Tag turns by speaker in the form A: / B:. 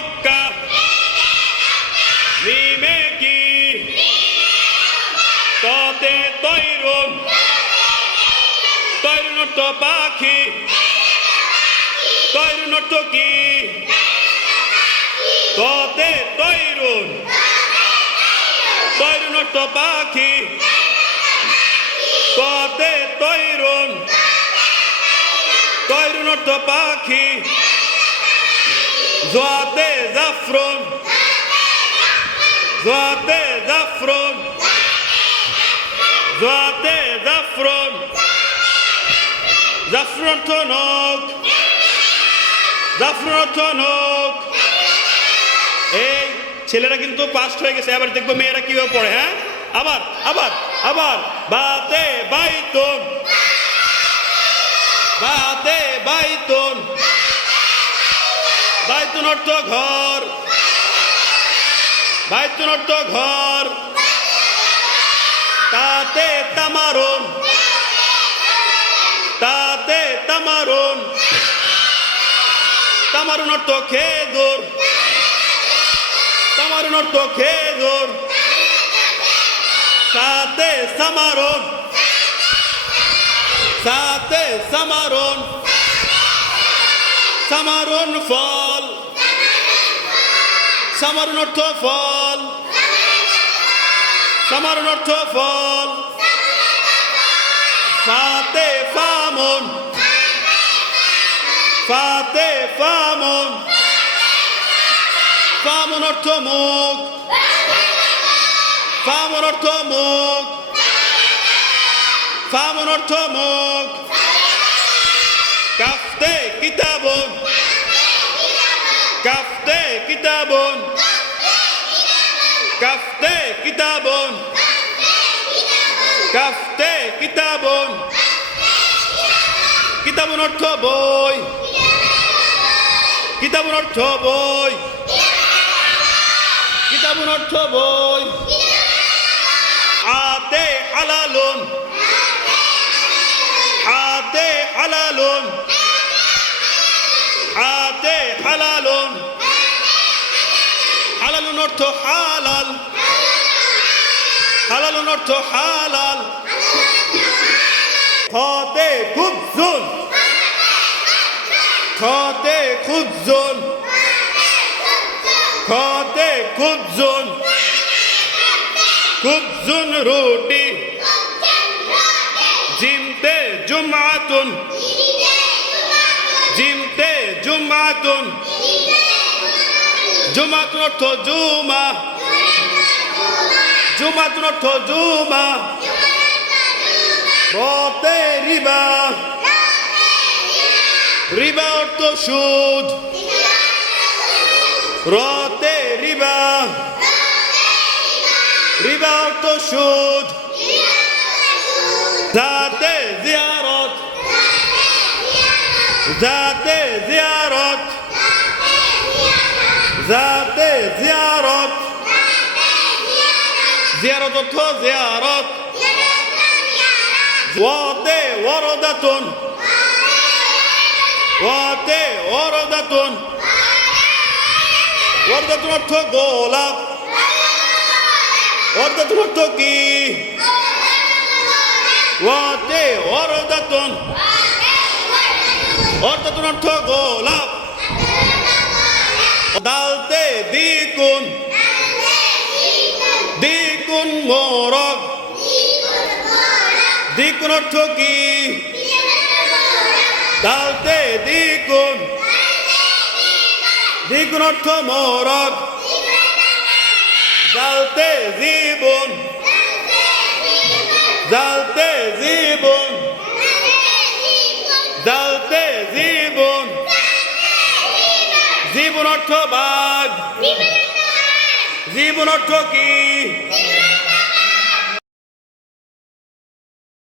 A: মক্কা রিমে কি ততে তৈরুন তৈরুনট পাখি তৈরুনট কি ততে তৈরুন তৈরুনট পাখি ততে তৈরুন তৈরুনট পাখি জোয়াতে জাফরন জোয়াতে জাফরন জোয়াতে জাফরন জাফরন অর্থ নখ জাফরন অর্থ নখ এই ছেলেরা কিন্তু পাস্ট হয়ে গেছে এবার দেখব মেয়েরা কীভাবে পড়ে হ্যাঁ? আবার আবার আবার। বাতে বাইতুন। বাতে বাইতুন। বাইতুন ঘর। বাইতুন অর্থ ঘর। তাতে তামারুন। তাতে তামারুন। তামারুন অর্থ খেজুর। তামারুন অর্থ খেজুর। সাথে সামারুন। সাথে সামারুন। সামারুন ফল। সামারুন অর্থ ফল। সামারুন অর্থ ফল। ফাতে ফামুন। ফাতে ফামুন। ফামুন অর্থ মুখ। ফামুন অর্থ মুখ। ফামুন অর্থ মুখ। কিতাবুন। কাফতে কিতাবুন। কাফতে কিতাবুন। কাফতে কিতাবুন। কিতাবুন অর্থ বই। কিতাবুন অর্থ বই। কিতাবুন অর্থ বই। আতে হালালুন। হালালুন। হালালুন অর্থ হালাল। হালালুন অর্থ হালাল। খতে খুবজুন খতে খুবজুন খতে খুবজুন খুবজুন রুটি। জিমতে জুমাতুন জিমতে জুমাতুন। জুমাতুন অর্থ জুমা। জুমাতুন অর্থ জুমা। রতে রিবা। রিবা অর্থ সুদ। রতে রিবা। রিবা অর্থ সুদ জিয়ারত যাতে জিয়ারত যাতে জিয়ারত জিয়ারত অর্থ জিয়ারত। ওয়াতে ওয়ারদাতুন ওয়াতে ওয়ারদাতুন। ওয়ারদাতুন অর্থ গোলাপ, ওয়ারদাতুন অর্থ কি? ওয়াতে ওয়ারদাতুন। ওয়ারদাতুন অর্থ গোলাপ দালতে দ্বিগুণ। দ্বিগুণ মোরগ দ্বিগুণ অর্থ কি? দালতে দ্বিগুণ। দ্বিগুণ অর্থ মোরগ জালতে জীবন জীবন অর্থ বাঘ। জীবন অর্থ কি?